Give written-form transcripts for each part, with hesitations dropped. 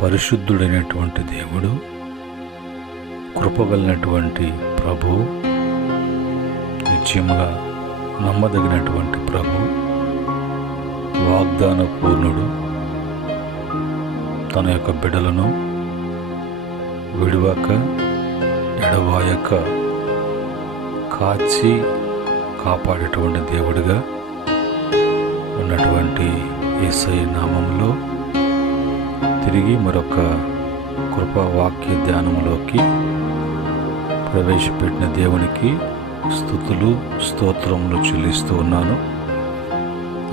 పరిశుద్ధుడైనటువంటి దేవుడు, కృపగలిగినటువంటి ప్రభు, నిశ్చయముగా నమ్మదగినటువంటి ప్రభు, వాగ్దాన పూర్ణుడు, తన యొక్క బిడ్డలను విడువక ఎడవాయక కాచి కాపాడేటువంటి దేవుడిగా ఉన్నటువంటి యేసయ్య నామంలో తిరిగి మరొక కృపావాక్య ధ్యానంలోకి ప్రవేశపెట్టిన దేవునికి స్తుతులు స్తోత్రములు చెల్లిస్తూ ఉన్నాను.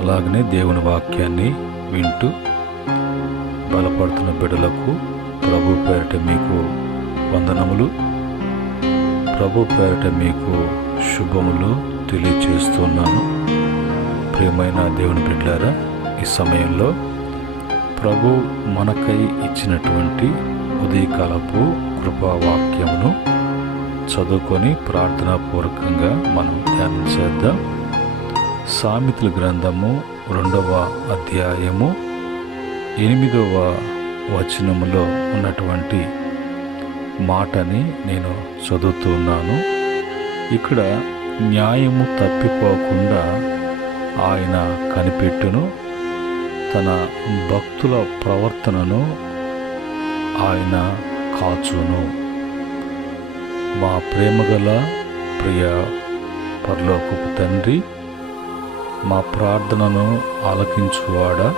అలాగనే దేవుని వాక్యాన్ని వింటూ బలపడుతున్న బిడ్డలకు ప్రభు పేరిట మీకు వందనములు, ప్రభు పేరిట మీకు శుభములు తెలియచేస్తున్నాను. ప్రియమైన దేవుని బిడ్డలారా, ఈ సమయంలో ప్రభు మనకై ఇచ్చినటువంటి ఉదయకాలపు కృపావాక్యమును చదువుకొని ప్రార్థనాపూర్వకంగా మనం ధ్యానం చేద్దాం. సామెతల గ్రంథము 2వ అధ్యాయము 8వ వచనములో ఉన్నటువంటి మాటని నేను చదువుతూ ఉన్నాను. ఇక్కడ న్యాయము తప్పిపోకుండా ఆయన కనిపెట్టును, తన భక్తుల ప్రవర్తనను ఆయన కాచును. మా ప్రేమగల ప్రియ పరలోకపు తండ్రి, మా ప్రార్థనను ఆలకించువాడా,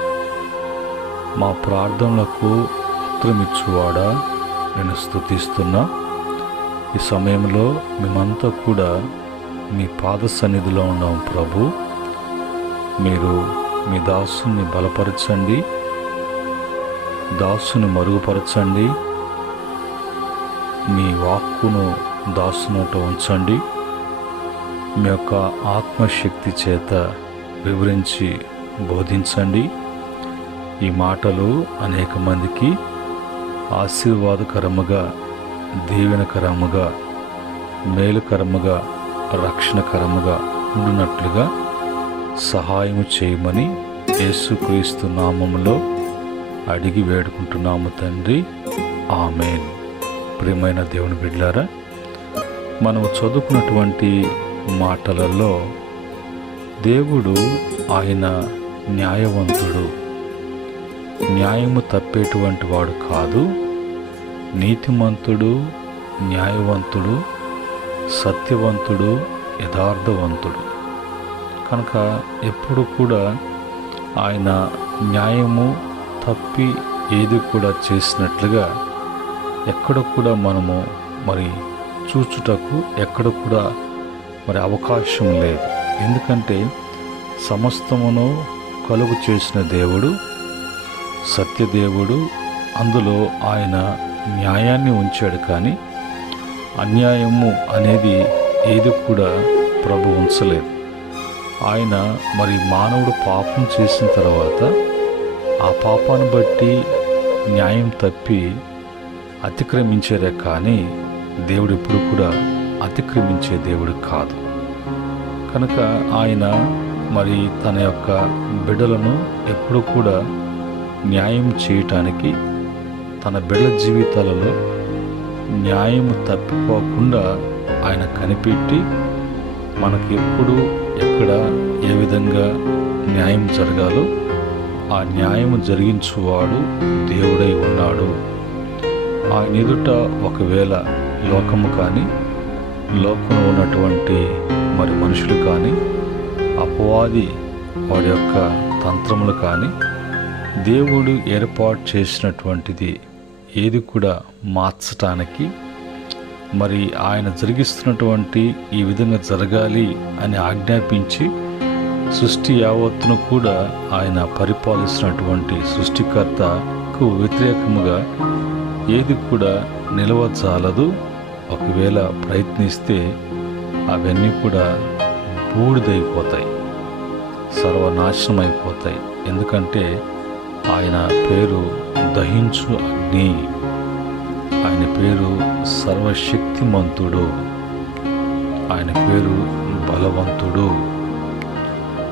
మా ప్రార్థనలకు ఉత్తరమిచ్చువాడా, నేను స్తుతిస్తున్నా. ఈ సమయంలో మేమంతా కూడా మీ పాద సన్నిధిలో ఉన్నాం ప్రభు. మీరు మీ దాసుని బలపరచండి, దాసుని మరుగుపరచండి, మీ వాక్కును దాసునోట ఉంచండి. మీ యొక్క ఆత్మశక్తి చేత వివరించి బోధించండి. ఈ మాటలు అనేక మందికి ఆశీర్వాదకరముగా, దీవెనకరముగా, మేలుకరముగా, రక్షణకరముగా ఉండునట్లుగా సహాయము చేయమని యేసుక్రీస్తు నామములో అడిగి వేడుకుంటున్నాము తండ్రి, ఆమేన్. ప్రియమైన దేవుని బిడ్డలారా, మనము చదువుకున్నటువంటి మాటలలో దేవుడు ఆయన న్యాయవంతుడు, న్యాయము తప్పేటువంటి వాడు కాదు, నీతిమంతుడు, న్యాయవంతుడు, సత్యవంతుడు, యథార్థవంతుడు. కనుక ఎప్పుడు కూడా ఆయన న్యాయము తప్పి ఏది కూడా చేసినట్లుగా ఎక్కడ కూడా మనము చూచుటకు ఎక్కడ కూడా అవకాశం లేదు. ఎందుకంటే సమస్తమును కలుగు చేసిన దేవుడు సత్యదేవుడు. అందులో ఆయన న్యాయాన్ని ఉంచాడు, కానీ అన్యాయము అనేది ఏది కూడా ప్రభు ఉంచలేదు. ఆయన మానవుడు పాపం చేసిన తర్వాత ఆ పాపాన్ని బట్టి న్యాయం తప్పి అతిక్రమించారే, కానీ దేవుడు ఎప్పుడు కూడా అతిక్రమించే దేవుడు కాదు. కనుక ఆయన తన యొక్క బిడ్డలను ఎప్పుడు కూడా న్యాయం చేయటానికి, తన బిడ్డల జీవితాలలో న్యాయము తప్పిపోకుండా ఆయన కనిపెట్టి మనకి ఎప్పుడు ఎక్కడ ఏ విధంగా న్యాయం జరగాలో ఆ న్యాయము జరిగించువాడు దేవుడై ఉన్నాడు. ఆయన ఎదుట ఒకవేళ లోకము కానీ, లోకంలో ఉన్నటువంటి మనుషులు కానీ, అపవాది వాడి యొక్క తంత్రములు కానీ, దేవుడు ఏర్పాటు చేసినటువంటిది ఏది కూడా మార్చటానికి, ఆయన జరిగిస్తున్నటువంటి ఈ విధంగా జరగాలి అని ఆజ్ఞాపించి సృష్టి యావత్తును కూడా ఆయన పరిపాలిస్తున్నటువంటి సృష్టికర్తకు వ్యతిరేకముగా ఏది కూడా నిలవజాలదు. ఒకవేళ ప్రయత్నిస్తే అవన్నీ కూడా బూడిదైపోతాయి, సర్వనాశనం అయిపోతాయి. ఎందుకంటే ఆయన పేరు దహించు అగ్ని, ఆయన పేరు సర్వశక్తిమంతుడు, ఆయన పేరు బలవంతుడు.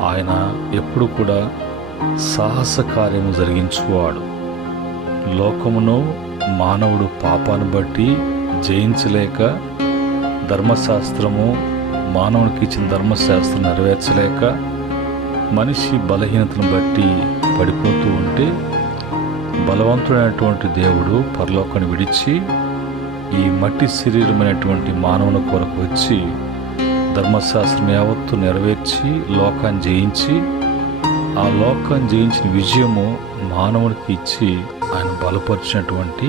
ఆయన ఎప్పుడు కూడా సాహస కార్యము జరిగించువాడు. లోకమును మానవుడు పాపాన్ని బట్టి జయించలేక, ధర్మశాస్త్రము మానవునికి ఇచ్చిన ధర్మశాస్త్రం నెరవేర్చలేక, మనిషి బలహీనతను బట్టి పడిపోతూ ఉంటే, బలవంతుడైనటువంటి దేవుడు పరలోకాన్ని విడిచి ఈ మట్టి శరీరమైనటువంటి మానవుని కొరకు వచ్చి ధర్మశాస్త్రం యావత్తు నెరవేర్చి లోకాన్ని జయించి, ఆ లోకాన్ని జయించిన విజయము మానవునికి ఇచ్చి ఆయన బలపరిచినటువంటి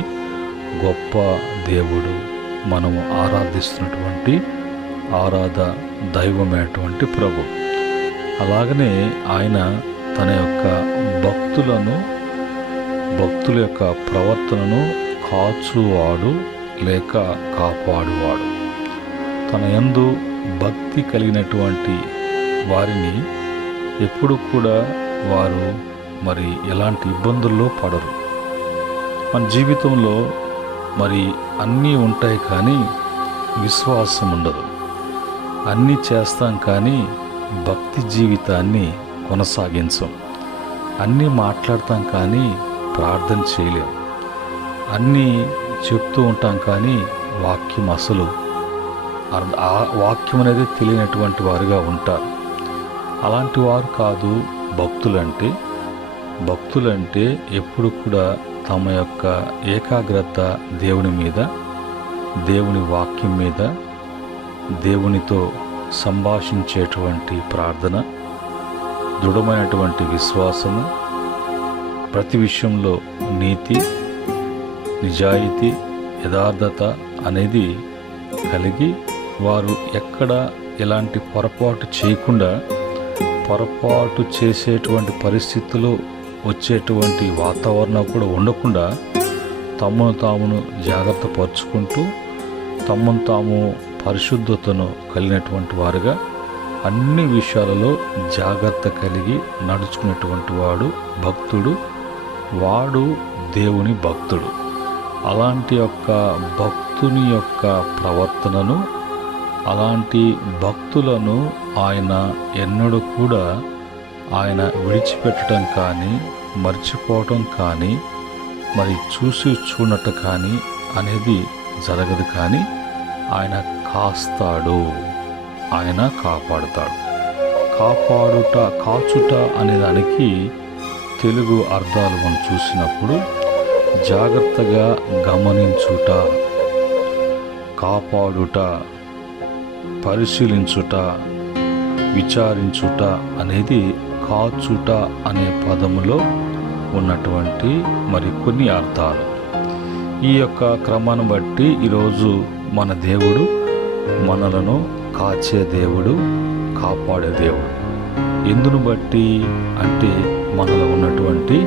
గొప్ప దేవుడు, మనము ఆరాధిస్తున్నటువంటి దైవమైనటువంటి ప్రభు. అలాగనే ఆయన తన యొక్క భక్తుల యొక్క ప్రవర్తనను కాచువాడు లేక కాపాడువాడు. తన యందు భక్తి కలిగినటువంటి వారిని ఎప్పుడు కూడా వారు మరి ఎలాంటి ఇబ్బందుల్లో పడరు. మన జీవితంలో మరి అన్నీ ఉంటాయి కానీ విశ్వాసం ఉండదు. అన్నీ చేస్తాం కానీ భక్తి జీవితాన్ని కొనసాగించం. అన్నీ మాట్లాడతాం కానీ ప్రార్థన చేయలేం. అన్నీ చెప్తూ ఉంటాం కానీ వాక్యం ఆ వాక్యం అనేది తెలియనటువంటి వారుగా ఉంటారు. అలాంటి వారు కాదు భక్తులంటే. భక్తులంటే ఎప్పుడు కూడా తమ యొక్క ఏకాగ్రత దేవుని మీద, దేవుని వాక్యం మీద, దేవునితో సంభాషించేటువంటి ప్రార్థన, దృఢమైనటువంటి విశ్వాసము, ప్రతి విషయంలో నీతి, నిజాయితీ, యథార్థత అనేది కలిగి వారు ఎక్కడ ఎలాంటి పొరపాటు చేయకుండా, పొరపాటు చేసేటువంటి పరిస్థితులు వచ్చేటువంటి వాతావరణం కూడా ఉండకుండా తమను తామును జాగ్రత్త పరుచుకుంటూ తమను తాము పరిశుద్ధతను కలిగినటువంటి వారుగా అన్ని విషయాలలో జాగ్రత్త కలిగి నడుచుకునేటువంటి వాడు భక్తుడు. వాడు దేవుని భక్తుడు. అలాంటి యొక్క భక్తుని యొక్క ప్రవర్తనను, అలాంటి భక్తులను ఆయన ఎన్నడూ కూడా ఆయన విడిచిపెట్టడం కానీ, మర్చిపోవటం కానీ, మరి చూసి చూడటం కానీ అనేది జరగదు. కానీ ఆయన కాస్తాడు, ఆయన కాపాడుతాడు. కాచుట అనేదానికి తెలుగు అర్థాలు మనం చూసినప్పుడు జాగ్రత్తగా గమనించుట, కాపాడుట, పరిశీలించుట, విచారించుట అనేది కాచుట అనే పదములో ఉన్నటువంటి మరి కొన్ని అర్థాలు. ఈ యొక్క క్రమాన్ని బట్టి ఈరోజు మన దేవుడు మనలను కాచే దేవుడు, కాపాడే దేవుడు. ఎందును బట్టి అంటే మనలో ఉన్నటువంటి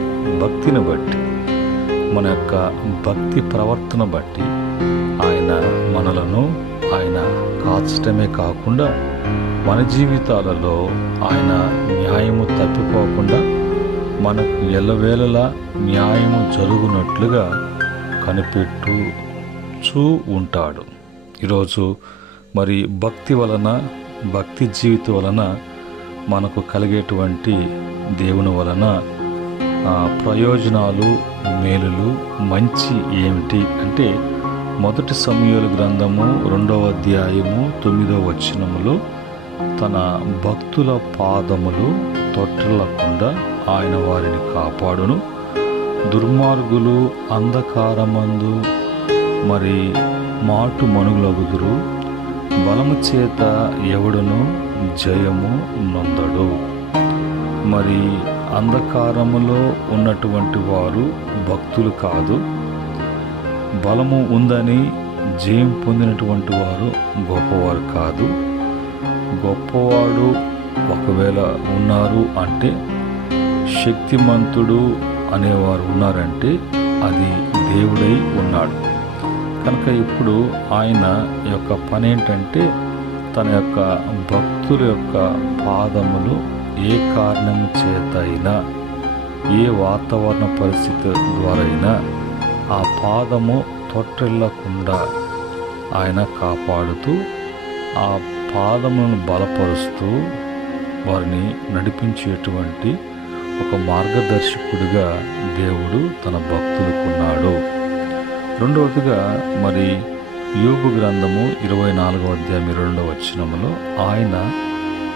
భక్తిని బట్టి, మన యొక్క భక్తి ప్రవర్తన బట్టి ఆయన మనలను కాచటమే కాకుండా మన జీవితాలలో ఆయన న్యాయము తప్పిపోకుండా మనకు ఎల్లవేళలా న్యాయము జరుగునట్లుగా కనిపెట్టుచూ ఉంటాడు. ఈరోజు మరి భక్తి జీవితం వలన మనకు కలిగేటువంటి దేవుని వలన ప్రయోజనాలు, మేలులు, మంచి ఏమిటి అంటే, మొదటి సమూయేలు గ్రంథము 2వ అధ్యాయము 9వ వచనములో తన భక్తుల పాదములు తొట్టిల్లకుండా ఆయన వారిని కాపాడును, దుర్మార్గులు అంధకారమందు మరి మాటు మనుగులగుదురు, బలము చేత ఎవడును జయము నొందడు. మరి అంధకారములో ఉన్నటువంటి వారు భక్తులు కాదు. బలము ఉందని జయం పొందినటువంటి వారు గొప్పవారు కాదు. గొప్పవాడు ఒకవేళ ఉన్నారు అంటే, శక్తిమంతుడు అనేవారు ఉన్నారంటే అది దేవుడై ఉన్నాడు. కనుక ఇప్పుడు ఆయన యొక్క పని ఏంటంటే, తన యొక్క భక్తుల యొక్క పాదములు ఏ కారణం చేత అయినా, ఏ వాతావరణ పరిస్థితి ద్వారా అయినా ఆ పాదము తొట్టిల్లకుండా ఆయన కాపాడుతూ, ఆ పాదములను బలపరుస్తూ వారిని నడిపించేటువంటి ఒక మార్గదర్శకుడిగా దేవుడు తన భక్తులకున్నాడు. రెండవదిగా మరి యోబు గ్రంథము 24వ అధ్యాయం 22వ వచనములో ఆయన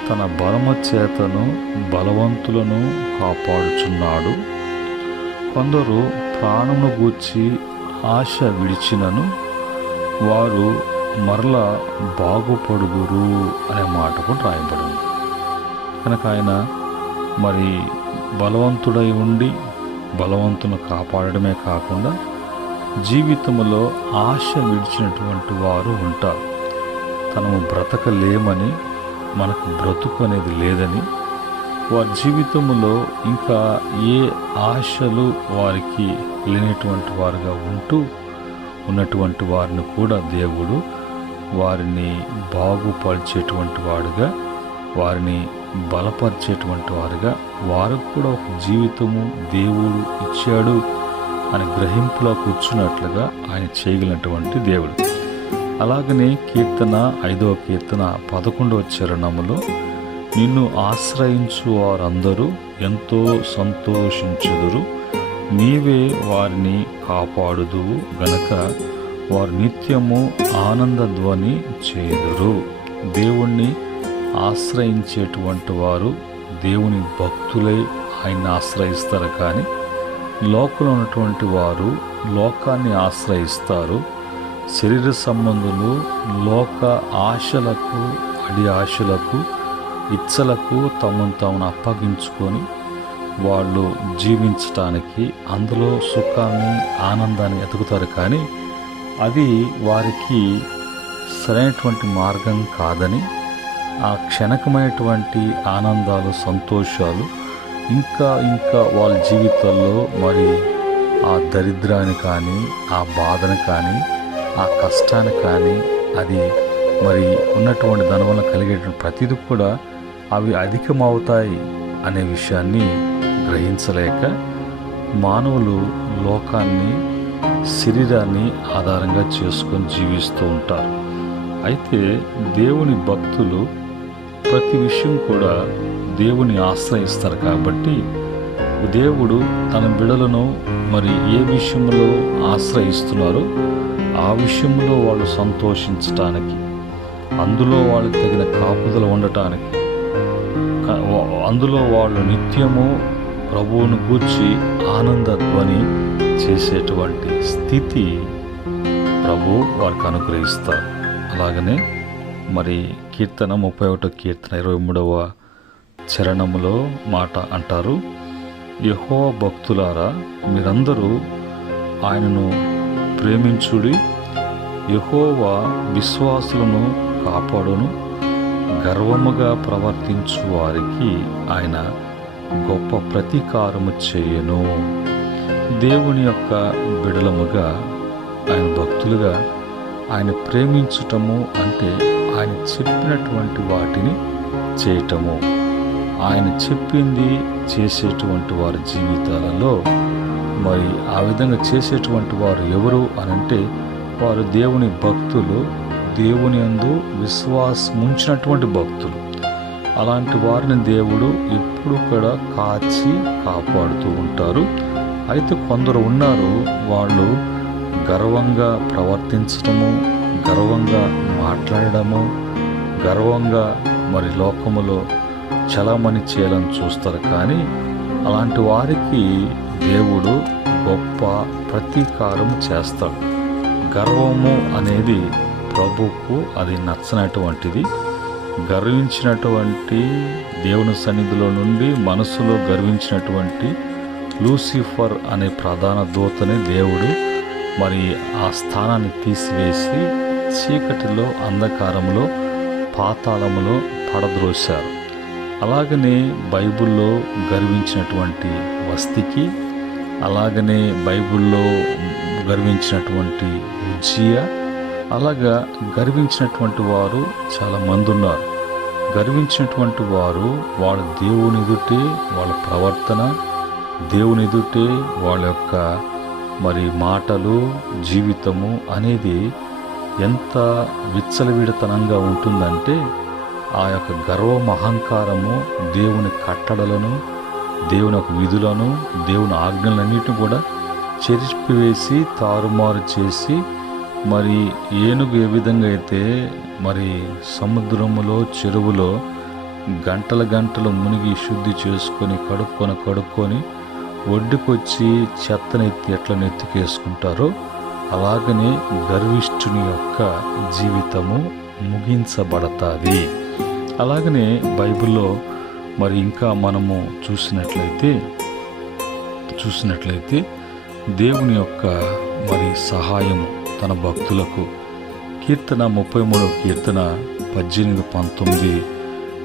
తన బలము చేతను బలవంతులను కాపాడుచున్నాడు. కొందరు ప్రాణమును గూర్చి ఆశ విడిచినను వారు మరలా బాగుపడుదురు అనే మాట కూడా రాయబడింది. కనుక ఆయన మరి బలవంతుడై ఉండి బలవంతును కాపాడడమే కాకుండా జీవితంలో ఆశ విడిచినటువంటి వారు ఉంటారు. తనము బ్రతకలేమని, మనకు బ్రతుకు అనేది లేదని, వారి జీవితంలో ఇంకా ఏ ఆశలు వారికి లేనటువంటి వారుగా ఉన్నటువంటి వారిని కూడా దేవుడు వారిని బాగుపరిచేటువంటి వాడుగా, వారిని బలపరిచేటువంటి వారుగా, వారికి కూడా ఒక జీవితము దేవుడు ఇచ్చాడు అని గ్రహింపులో కూర్చున్నట్లుగా ఆయన చేయగలిగినటువంటి దేవుడు. అలాగనే కీర్తన 5వ కీర్తన 11వ చరణములో నిన్ను ఆశ్రయించు వారందరూ ఎంతో సంతోషించుదురు, నీవే వారిని కాపాడుదువు గనక వారు నిత్యము ఆనంద ధ్వని చేయుదురు. దేవుణ్ణి ఆశ్రయించేటువంటి వారు దేవుని భక్తులై ఆయన్ని ఆశ్రయిస్తారు. కానీ లోకంలో ఉన్నటువంటి వారు లోకాన్ని ఆశ్రయిస్తారు. శరీర సంబంధులు లోక ఆశలకు, అడి ఆశలకు, ఇచ్చలకు తమను అప్పగించుకొని వాళ్ళు జీవించటానికి అందులో సుఖాన్ని, ఆనందాన్ని ఎతుకుతారు. కానీ అది వారికి సరైనటువంటి మార్గం కాదని, ఆ క్షణకమైనటువంటి ఆనందాలు, సంతోషాలు ఇంకా వాళ్ళ జీవితాల్లో మరి ఆ దరిద్రాన్ని కానీ, ఆ బాధను కానీ, ఆ కష్టాన్ని కానీ, అది మరి ఉన్నటువంటి దాని వల్ల కలిగేటువంటి ప్రతిదీ కూడా అవి అధికమవుతాయి అనే విషయాన్ని గ్రహించలేక మానవులు లోకాన్ని, శరీరాన్ని ఆధారంగా చేసుకొని జీవిస్తూ ఉంటారు. అయితే దేవుని భక్తులు ప్రతి విషయం కూడా దేవుని ఆశ్రయిస్తారు. కాబట్టి దేవుడు తన బిడలను మరి ఏ విషయంలో ఆశ్రయిస్తున్నారో ఆ విషయంలో వాళ్ళు సంతోషించటానికి, అందులో వాళ్ళకి తగిన కాపుదల ఉండటానికి, అందులో వాళ్ళు నిత్యము ప్రభువును గూర్చి ఆనంద ధ్వని చేసేటువంటి స్థితి ప్రభు వారికి అనుగ్రహిస్తారు. అలాగనే మరి కీర్తన 31వ కీర్తన 23వ చరణములో మాట అంటారు, యెహోవా భక్తులారా మీరందరూ ఆయనను ప్రేమించుడి, యెహోవా విశ్వాసులను కాపాడును, గర్వముగా ప్రవర్తించు వారికి ఆయన గొప్ప ప్రతీకారము చేయను. దేవుని యొక్క బిడలముగా, ఆయన భక్తులుగా ఆయన ప్రేమించటము అంటే ఆయన చెప్పినటువంటి వాటిని చేయటము. ఆయన చెప్పింది చేసేటువంటి వారి జీవితాలలో మరి ఆ విధంగా చేసేటువంటి వారు ఎవరు అనంటే వారు దేవుని భక్తులు, దేవుని యందు విశ్వాసం ఉంచినటువంటి భక్తులు. అలాంటి వారిని దేవుడు ఎప్పుడు కూడా కాపాడుతూ ఉంటారు. అయితే కొందరు ఉన్నారు, వాళ్ళు గర్వంగా ప్రవర్తించడము, గర్వంగా మాట్లాడడము, గర్వంగా మరి లోకములో చలామణి చేయాలని చూస్తారు. కానీ అలాంటి వారికి దేవుడు గొప్ప ప్రతీకారం చేస్తాడు. గర్వము అనేది ప్రభువుకు అది నచ్చనటువంటిది. గర్వించినటువంటి దేవుని సన్నిధిలో నుండి మనసులో గర్వించినటువంటి లూసిఫర్ అనే ప్రధాన దూతని దేవుడు మరి ఆ స్థానాన్ని తీసివేసి చీకటిలో, అంధకారంలో, పాతాళములో పడద్రోశారు. అలాగనే బైబిల్లో గర్వించినటువంటి వస్తికి, అలాగనే బైబిల్లో గర్వించినటువంటి ఉజ్జియా, అలాగా గర్వించినటువంటి వారు చాలామంది ఉన్నారు. గర్వించినటువంటి వారు వాళ్ళ దేవుని ఎదుటే వాళ్ళ ప్రవర్తన, దేవుని ఎదుటే వాళ్ళ యొక్క మరి మాటలు, జీవితము అనేది ఎంత విచ్చలవిడతనంగా ఉంటుందంటే ఆ యొక్క గర్వం, అహంకారము దేవుని కట్టడలను, దేవుని యొక్క విధులను, దేవుని ఆజ్ఞలన్నిటిని కూడా చెరిపివేసి తారుమారు చేసి, మరి ఏనుగు ఏ విధంగా అయితే మరి సముద్రములో, చెరువులో గంటలు మునిగి శుద్ధి చేసుకొని కడుక్కొని ఒడ్డుకొచ్చి చెత్తనెత్తి ఎట్లా నెత్తికేసుకుంటారో, అలాగనే గర్విష్ఠుని యొక్క జీవితము ముగించబడతాది. అలాగనే బైబిల్లో మరి ఇంకా మనము చూసినట్లయితే దేవుని యొక్క మరి సహాయము తన భక్తులకు కీర్తన 33 కీర్తన 18-19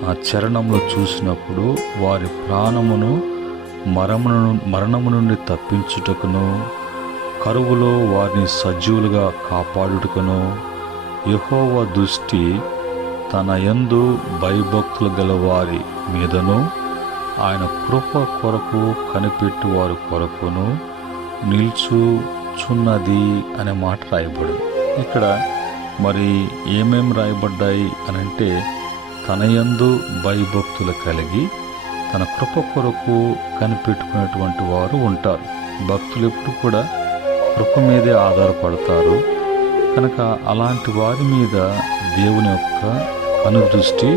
ఆ చరణంలో చూసినప్పుడు, వారి ప్రాణమును మరణము నుండి తప్పించుటకును, కరువులో వారిని సజీవులుగా కాపాడుటకును యెహోవా దృష్టి తన యందు భయభక్తులు గల వారి మీదను, ఆయన కృప కొరకు కనిపెట్టు వారి కొరకును నిల్చుచున్నది అనే మాట రాయబడింది. ఇక్కడ మరి ఏమేం రాయబడ్డాయి అనంటే, తన యందు భయభక్తులు కలిగి తన కృప కొరకు కనిపెట్టుకునేటువంటి వారు ఉంటారు. భక్తులు ఎప్పుడు కూడా కృప మీదే ఆధారపడతారు కనుక అలాంటి వారి మీద దేవుని యొక్క కనుదృష్టి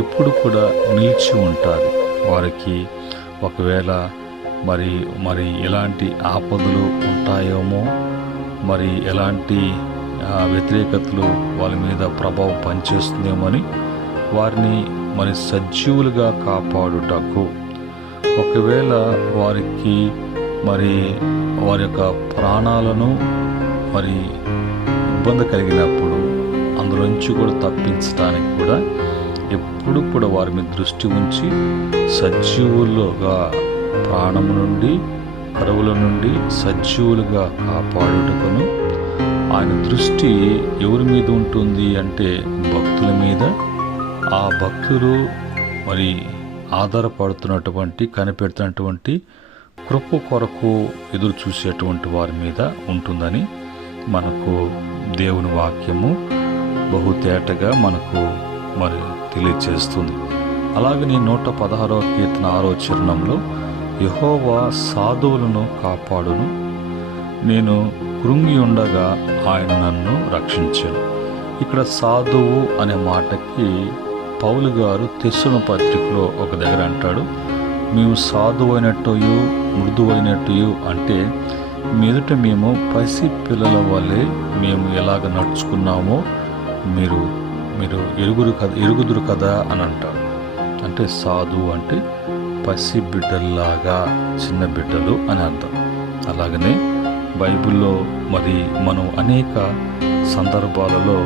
ఎప్పుడు కూడా నిలిచి ఉంటుంది. వారికి ఒకవేళ మరి ఎలాంటి ఆపదలు ఉంటాయేమో, మరి ఎలాంటి వ్యతిరేకతలు వాళ్ళ మీద ప్రభావం పనిచేస్తుందేమో అని వారిని మరి సజీవులుగా కాపాడుటకు, ఒకవేళ వారికి మరి వారి యొక్క ప్రాణాలను మరి ఇబ్బంది కలిగినప్పుడు అందులోంచి కూడా తప్పించడానికి కూడా ఎప్పుడు కూడా వారి మీద దృష్టి ఉంచి సజీవులుగా ప్రాణము నుండి, కరువుల నుండి సజీవులుగా కాపాడుటకును ఆయన దృష్టి ఎవరి మీద ఉంటుంది అంటే భక్తుల మీద. ఆ భక్తులు మరి ఆధారపడుతున్నటువంటి, కనిపెడుతున్నటువంటి కృప కొరకు ఎదురు చూసేటువంటి వారి మీద ఉంటుందని మనకు దేవుని వాక్యము బహుతేటగా మనకు మరి తెలియజేస్తుంది. అలాగనే 116వ కీర్తన 6వ చరణంలో, యెహోవా సాధువులను కాపాడును, నేను కృంగి ఉండగా ఆయన నన్ను రక్షించాను. ఇక్కడ సాధువు అనే మాటకి పౌలు గారు తెస్సలోనికీయుల పత్రికలో ఒక దగ్గర అంటాడు, మేము సాధువైనట్టుయు మృదువైనట్టుయు అంటే మీదట మేము పసి పిల్లల వల్లే మేము ఎలాగ నడుచుకున్నామో మీరు ఎరుగుదురు కదా అని అంటారు. అంటే సాధువు అంటే పసి బిడ్డల్లాగా, చిన్న బిడ్డలు అని అర్థం. అలాగనే బైబిల్లో మరి మనం అనేక సందర్భాలలో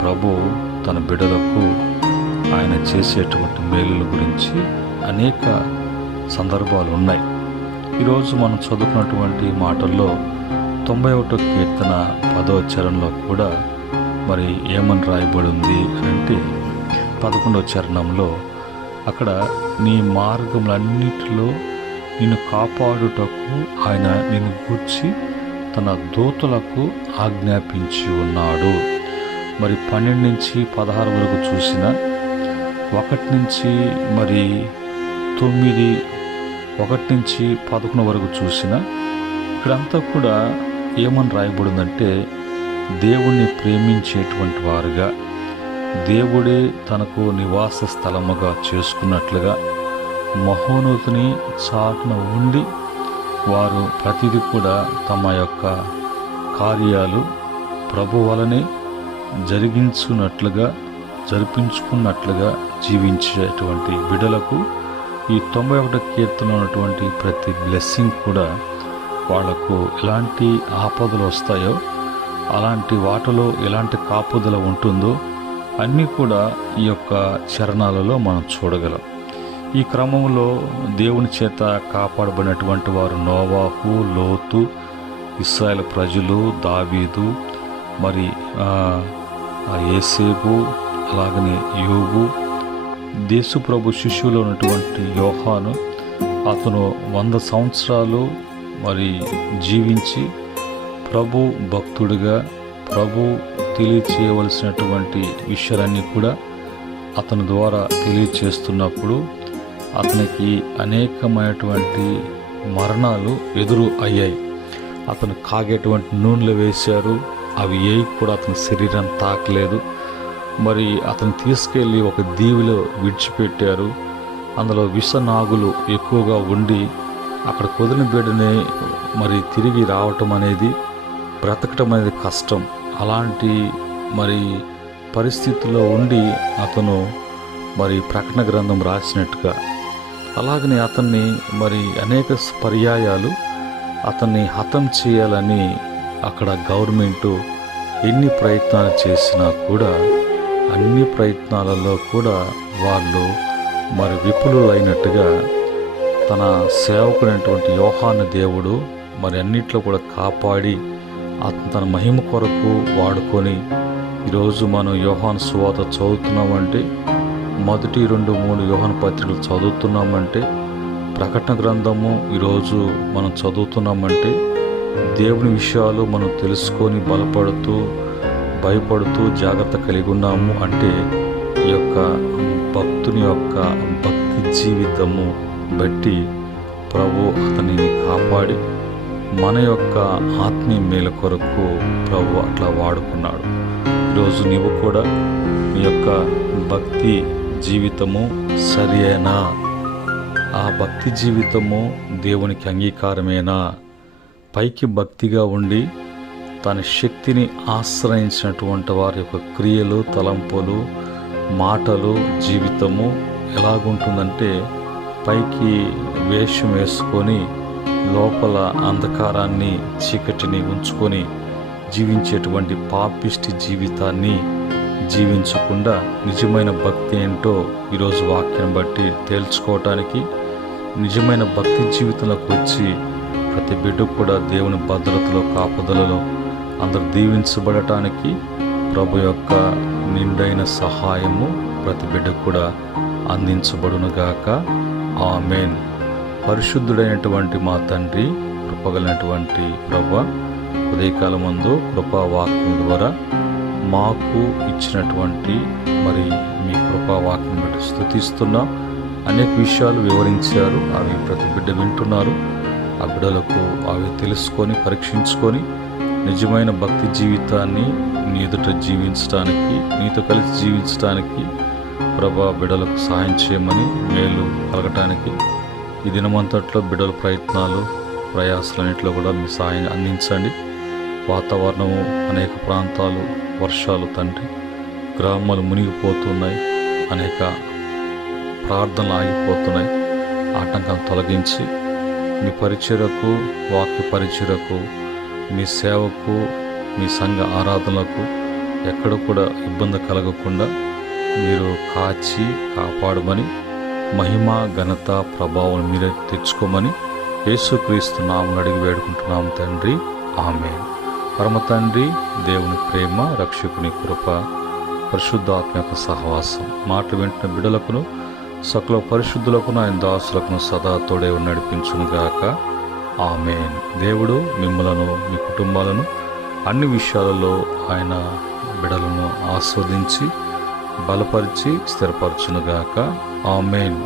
ప్రభు తన బిడ్డలకు ఆయన చేసేటువంటి మేలుల గురించి అనేక సందర్భాలు ఉన్నాయి. ఈరోజు మనం చదువుకున్నటువంటి మాటల్లో 91వ కీర్తన 10వ చరణంలో కూడా మరి ఏమని రాయబడి ఉంది అంటే, 11వ చరణంలో అక్కడ నీ మార్గములన్నిటిలో నిన్ను కాపాడుటకు ఆయన నిన్ను గూర్చి తన దూతలకు ఆజ్ఞాపించి ఉన్నాడు. మరి 12-16 వరకు చూసిన, 1-11 వరకు చూసిన, ఇక్కడంతా కూడా ఏమని రాయబడిందంటే, దేవుణ్ణి ప్రేమించేటువంటి వారుగా, దేవుడే తనకు నివాస స్థలముగా చేసుకున్నట్లుగా మహోన్నతుని చాటున ఉండి వారు ప్రతిదీ కూడా తమ యొక్క కార్యాలు ప్రభు వలనే జరిపించుకున్నట్లుగా జీవించేటువంటి బిడ్డలకు ఈ 91వ కీర్తనలో ఉన్నటువంటి ప్రతి బ్లెస్సింగ్ కూడా వాళ్లకు ఎలాంటి ఆపదలు వస్తాయో, అలాంటి వాటిలో ఎలాంటి కాపుదల ఉంటుందో అన్నీ కూడా ఈ యొక్క చరణాలలో మనం చూడగలం. ఈ క్రమంలో దేవుని చేత కాపాడబడినటువంటి వారు నోవాహు, లోతు, ఇశ్రాయేలు ప్రజలు, దావీదు, మరి యేసేపు, అలాగనే యోబు, యేసుప్రభు శిష్యులో ఉన్నటువంటి యోహాను, అతను 100 సంవత్సరాలు మరి జీవించి ప్రభు భక్తుడిగా, ప్రభు తెలియచేయవలసినటువంటి విషయాలన్నీ కూడా అతని ద్వారా తెలియచేస్తున్నప్పుడు అతనికి అనేకమైనటువంటి మరణాలు ఎదురు అయ్యాయి. అతను కాగేటువంటి నూనెలు వేశారు, అవి ఏవి కూడా అతని శరీరం తాకలేదు. మరి అతను తీసుకెళ్ళి ఒక దీవిలో విడిచిపెట్టారు. అందులో విషనాగులు ఎక్కువగా ఉండి అక్కడ కుదిరిన బిడ్డని మరి తిరిగి రావటం అనేది, బ్రతకటం అనేది కష్టం. అలాంటి మరి పరిస్థితుల్లో ఉండి అతను మరి ప్రకటన గ్రంథం రాసినట్టుగా, అలాగనే అతన్ని మరి అనేక పర్యాయాలు అతన్ని హతం చేయాలని అక్కడ గవర్నమెంటు ఎన్ని ప్రయత్నాలు చేసినా కూడా, అన్ని ప్రయత్నాలలో కూడా వాళ్ళు మరి విపులులైనట్టుగా తన సేవకుడైనటువంటి యోహాను దేవుడు మరి అన్నిట్లో కూడా కాపాడి అతను తన మహిమ కొరకు వాడుకొని, ఈరోజు మనం యోహాను సువార్త చదువుతున్నామంటే, మొదటి 2-3 యోహాను పత్రికలు చదువుతున్నామంటే, ప్రకటన గ్రంథము ఈరోజు మనం చదువుతున్నామంటే, దేవుని విషయాలు మనం తెలుసుకొని బలపడుతూ భయపడుతూ జాగ్రత్త కలిగి ఉన్నాము అంటే, ఈ యొక్క భక్తుని యొక్క భక్తి జీవితము బట్టి ప్రభు అతనిని కాపాడి మన యొక్క ఆత్మీయ మేలు కొరకు ప్రభు అట్లా వాడుకున్నాడు. ఈరోజు నీవు కూడా నీ యొక్క భక్తి జీవితము సరి అయినా, ఆ భక్తి జీవితము దేవునికి అంగీకారమేనా? పైకి భక్తిగా ఉండి తన శక్తిని ఆశ్రయించినటువంటి వారి యొక్క క్రియలు, తలంపులు, మాటలు, జీవితము ఎలాగుంటుందంటే, పైకి వేషం వేసుకొని లోపల అంధకారాన్ని, చీకటిని ఉంచుకొని జీవించేటువంటి పాపిష్టి జీవితాన్ని జీవించకుండా నిజమైన భక్తి ఏంటో ఈరోజు వాక్యం బట్టి తేల్చుకోవటానికి, నిజమైన భక్తి జీవితంలోకి వచ్చి ప్రతి బిడ్డ కూడా దేవుని భద్రతలో, కాపుదలలో అందరూ దీవించబడటానికి ప్రభు యొక్క నిండైన సహాయము ప్రతి బిడ్డ కూడా అందించబడునుగాక. ఆమేన్. పరిశుద్ధుడైనటువంటి మా తండ్రి, కృపగలైనటువంటి ప్రభువా, ఉదయకాలమందు కృపావాక్యం ద్వారా మాకు ఇచ్చినటువంటి మరి మీ కృపావాక్యం బట్టి స్తుతిస్తున్నాం. అనేక విషయాలు వివరించారు, అవి ప్రతి బిడ్డ వింటున్నారు. ఆ బిడ్డలకు అవి తెలుసుకొని పరీక్షించుకొని నిజమైన భక్తి జీవితాన్ని నీ ఎదుట జీవించడానికి, నీతో కలిసి జీవించడానికి ప్రభా బిడ్డలకు సహాయం చేయమని, మేలు కలగటానికి ఈ దినమంతట్లో బిడ్డల ప్రయత్నాలు, ప్రయాసాలన్నింటిలో కూడా మీ సహాయం అందించండి. వాతావరణము, అనేక ప్రాంతాలు వర్షాలు తండ్రి, గ్రామాలు మునిగిపోతున్నాయి, అనేక ప్రార్థనలు ఆగిపోతున్నాయి. ఆటంకాలు తొలగించి మీ పరిచర్యకు, వాక్య పరిచర్యకు, మీ సేవకు, మీ సంఘ ఆరాధనలకు ఎక్కడ కూడా ఇబ్బంది కలగకుండా మీరు కాచి కాపాడమని, మహిమ, ఘనత, ప్రభావం మీరే తెచ్చుకోమని యేసుక్రీస్తు నామమున అడిగి వేడుకుంటున్నాము తండ్రి. ఆమేన్. పరమ తండ్రి దేవుని ప్రేమ, రక్షకుని కృప, పరిశుద్ధాత్మ యొక్క సహవాసం మాటలు వింటున్న బిడ్డలకును సకల పరిశుద్ధులకును ఆయన దాసులకును సదా తోడే నడిపించునుగాక. ఆమేన్. దేవుడు మిమ్మలను, మీ కుటుంబాలను అన్ని విషయాలలో ఆయన బిడ్డలను ఆస్వాదించి బలపరిచి స్థిరపరచునుగాక. ఆమేన్.